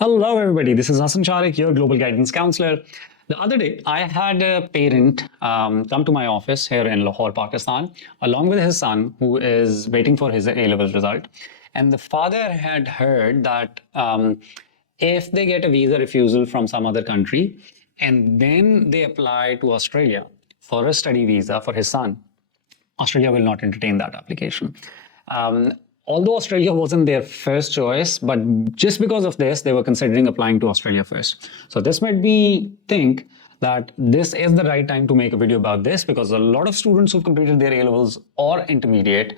Hello, everybody. This is Hassan Shariq, your global guidance counselor. The other day, I had a parent come to my office here in Lahore, Pakistan, along with his son, who is waiting for his A-levels result. And the father had heard that if they get a visa refusal from some other country, and then they apply to Australia for a study visa for his son, Australia will not entertain that application. Um, Although Australia wasn't their first choice, but just because of this, they were considering applying to Australia first. So this made me think that this is the right time to make a video about this, because a lot of students who've completed their A-levels or intermediate,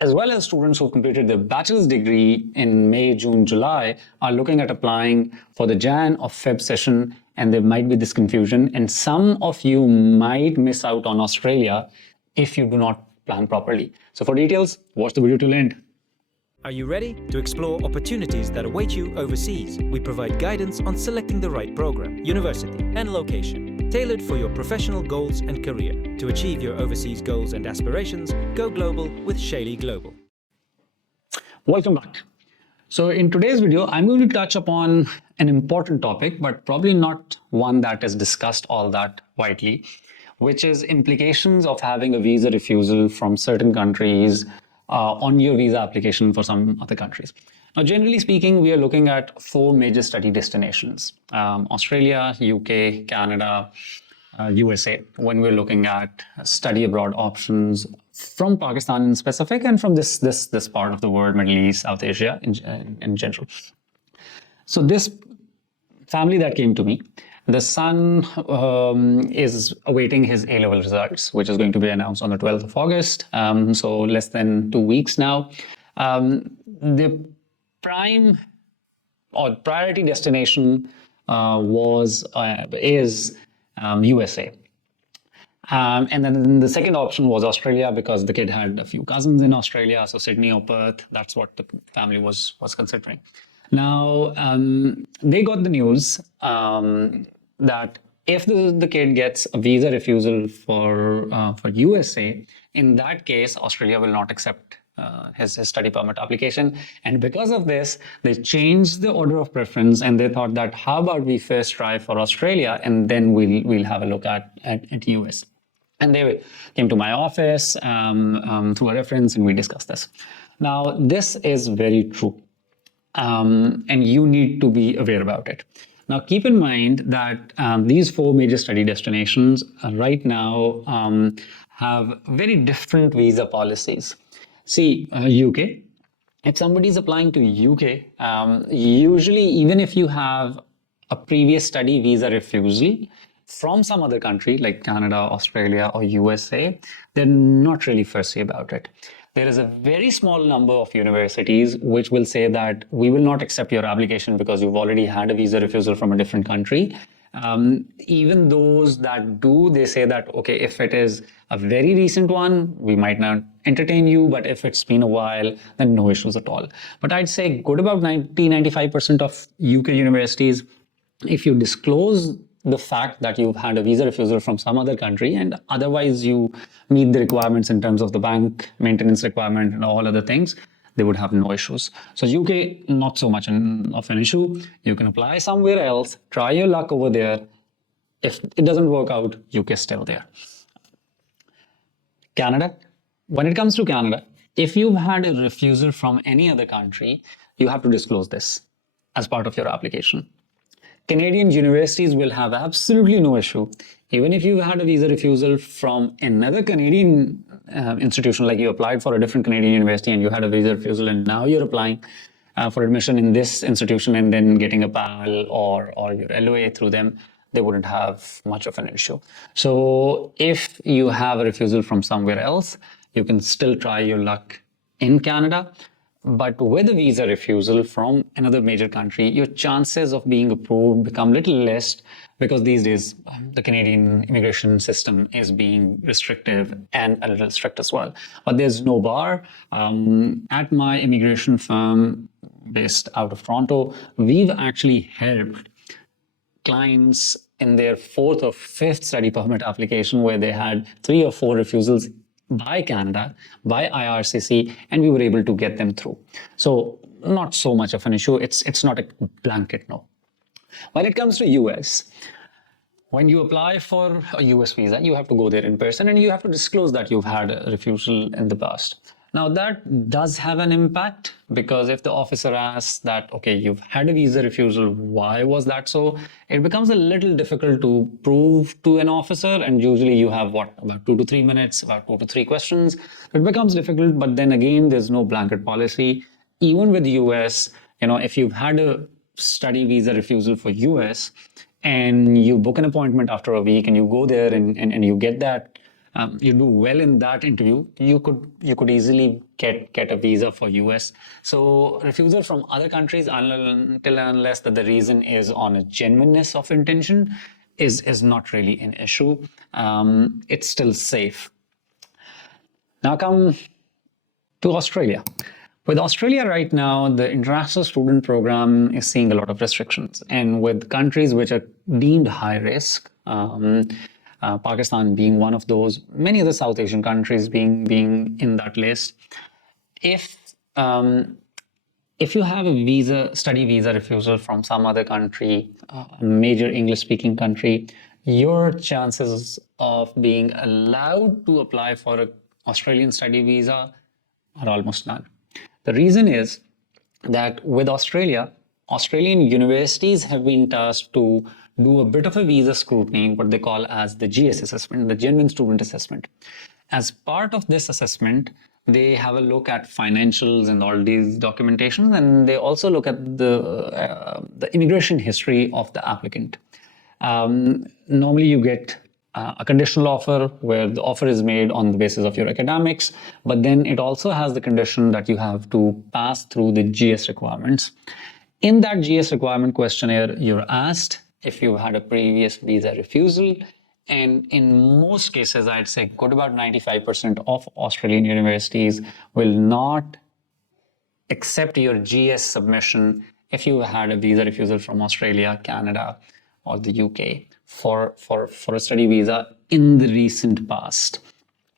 as well as students who've completed their bachelor's degree in May, June, July, are looking at applying for the Jan or Feb session, and there might be this confusion, and some of you might miss out on Australia if you do not plan properly. So for details, watch the video till end. Are you ready to explore opportunities that await you overseas? We provide guidance on selecting the right program, university, and location, tailored for your professional goals and career. To achieve your overseas goals and aspirations, go global with Shariq Global. Welcome back. So in today's video, I'm going to touch upon an important topic, but probably not one that is discussed all that widely, which is implications of having a visa refusal from certain countries on your visa application for some other countries. Now, generally speaking, we are looking at four major study destinations: Australia, UK, Canada, USA, when we're looking at study abroad options from Pakistan in specific, and from this part of the world, Middle East, South Asia in general. So this family that came to me, the son is awaiting his A-level results, which is going to be announced on the 12th of August, so less than 2 weeks now. The prime or priority destination is USA. And then the second option was Australia, because the kid had a few cousins in Australia, so Sydney or Perth, that's what the family was considering. Now, they got the news that if the kid gets a visa refusal for USA, in that case, Australia will not accept his study permit application. And because of this, they changed the order of preference, and they thought that how about we first try for Australia, and then we'll have a look at US. And they came to my office through a reference, and we discussed this. Now, this is very true. And you need to be aware about it. Now, keep in mind that these four major study destinations right now have very different visa policies. See, UK, if somebody is applying to UK, usually even if you have a previous study visa refusal from some other country like Canada, Australia, or USA, they're not really fussy about it. There is a very small number of universities which will say that we will not accept your application because you've already had a visa refusal from a different country. Even those that do, they say that, okay, if it is a very recent one, we might not entertain you, but if it's been a while, then no issues at all. But I'd say good about 90-95% of UK universities, if you disclose the fact that you've had a visa refusal from some other country, and otherwise you meet the requirements in terms of the bank maintenance requirement and all other things, they would have no issues. So UK, not so much of an issue. You can apply somewhere else, try your luck over there. If it doesn't work out, UK is still there. Canada, when it comes to Canada, if you've had a refusal from any other country, you have to disclose this as part of your application. Canadian universities will have absolutely no issue. Even if you had a visa refusal from another Canadian institution, like you applied for a different Canadian university and you had a visa refusal, and now you're applying for admission in this institution and then getting a PAL or your LOA through them, they wouldn't have much of an issue. So if you have a refusal from somewhere else, you can still try your luck in Canada. But with a visa refusal from another major country, your chances of being approved become a little less, because these days the Canadian immigration system is being restrictive and a little strict as well. But there's no bar. At my immigration firm based out of Toronto, we've actually helped clients in their fourth or fifth study permit application where they had 3 or 4 refusals by Canada, by IRCC, and we were able to get them through. So not so much of an issue. It's not a blanket no. When it comes to US, when you apply for a US visa, you have to go there in person and you have to disclose that you've had a refusal in the past. Now that does have an impact, because if the officer asks that, okay, you've had a visa refusal, why was that so? It becomes a little difficult to prove to an officer, and usually you have about 2 to 3 minutes, about 2 to 3 questions. It becomes difficult, but then again, there's no blanket policy. Even with the US, if you've had a study visa refusal for US, and you book an appointment after a week and you go there and you get that, you do well in that interview, you could easily get a visa for US. So refusal from other countries, until and unless that the reason is on a genuineness of intention, is not really an issue. It's still safe. Now come to Australia. With Australia right now, the international student program is seeing a lot of restrictions, and with countries which are deemed high risk, Pakistan being one of those, many other South Asian countries being in that list. If you have a study visa refusal from some other country, a major English-speaking country, your chances of being allowed to apply for an Australian study visa are almost none. The reason is that with Australia, Australian universities have been tasked to do a bit of a visa scrutiny, what they call as the GS assessment, the Genuine Student Assessment. As part of this assessment, they have a look at financials and all these documentations, and they also look at the immigration history of the applicant. Normally you get a conditional offer where the offer is made on the basis of your academics, but then it also has the condition that you have to pass through the GS requirements. In that GS requirement questionnaire, you're asked if you had a previous visa refusal, and in most cases, I'd say good about 95% of Australian universities will not accept your GS submission if you had a visa refusal from Australia, Canada, or the UK for a study visa in the recent past.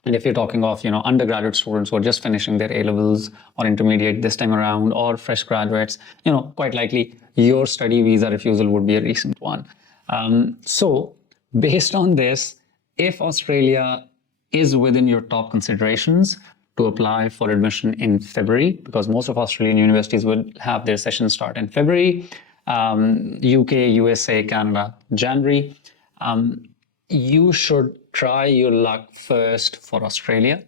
And if you're talking of undergraduate students who are just finishing their A-levels or intermediate this time around, or fresh graduates, quite likely your study visa refusal would be a recent one. So based on this, if Australia is within your top considerations to apply for admission in February, because most of Australian universities would have their sessions start in February, UK, USA, Canada, January, you should try your luck first for Australia.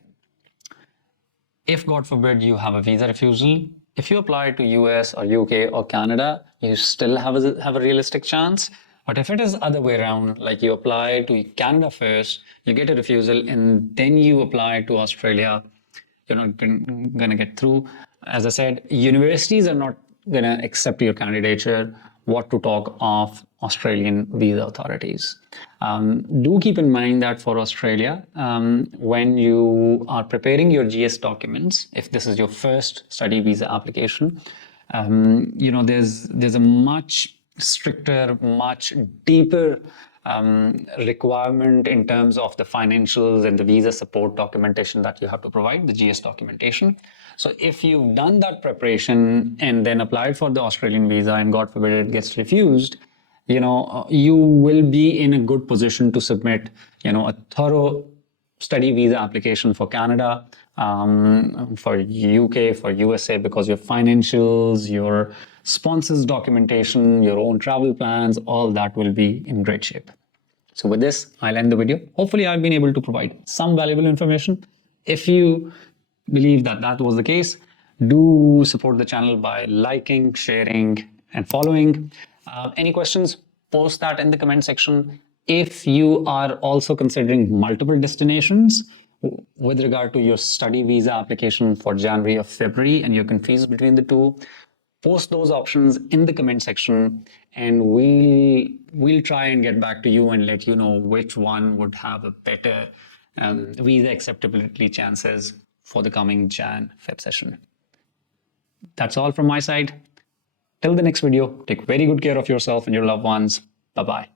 If, God forbid, you have a visa refusal, if you apply to US or UK or Canada, you still have a realistic chance. But if it is other way around, like you apply to Canada first, you get a refusal, and then you apply to Australia, you're not going to get through. As I said, universities are not going to accept your candidature. What to talk of Australian visa authorities. Do keep in mind that for Australia, when you are preparing your GS documents, if this is your first study visa application, there's a much stricter, much deeper requirement in terms of the financials and the visa support documentation that you have to provide, the GS documentation. So if you've done that preparation and then applied for the Australian visa and God forbid it gets refused, you will be in a good position to submit, a thorough study visa application for Canada, for UK, for USA, because your financials, your sponsors documentation, your own travel plans, all that will be in great shape. So with this, I'll end the video. Hopefully I've been able to provide some valuable information. If you believe that that was the case, do support the channel by liking, sharing, and following. Any questions, post that in the comment section. If you are also considering multiple destinations with regard to your study visa application for January or February and you're confused between the two, post those options in the comment section, and we'll try and get back to you and let you know which one would have a better visa acceptability chances for the coming Jan-Feb session. That's all from my side. Till the next video, take very good care of yourself and your loved ones. Bye-bye.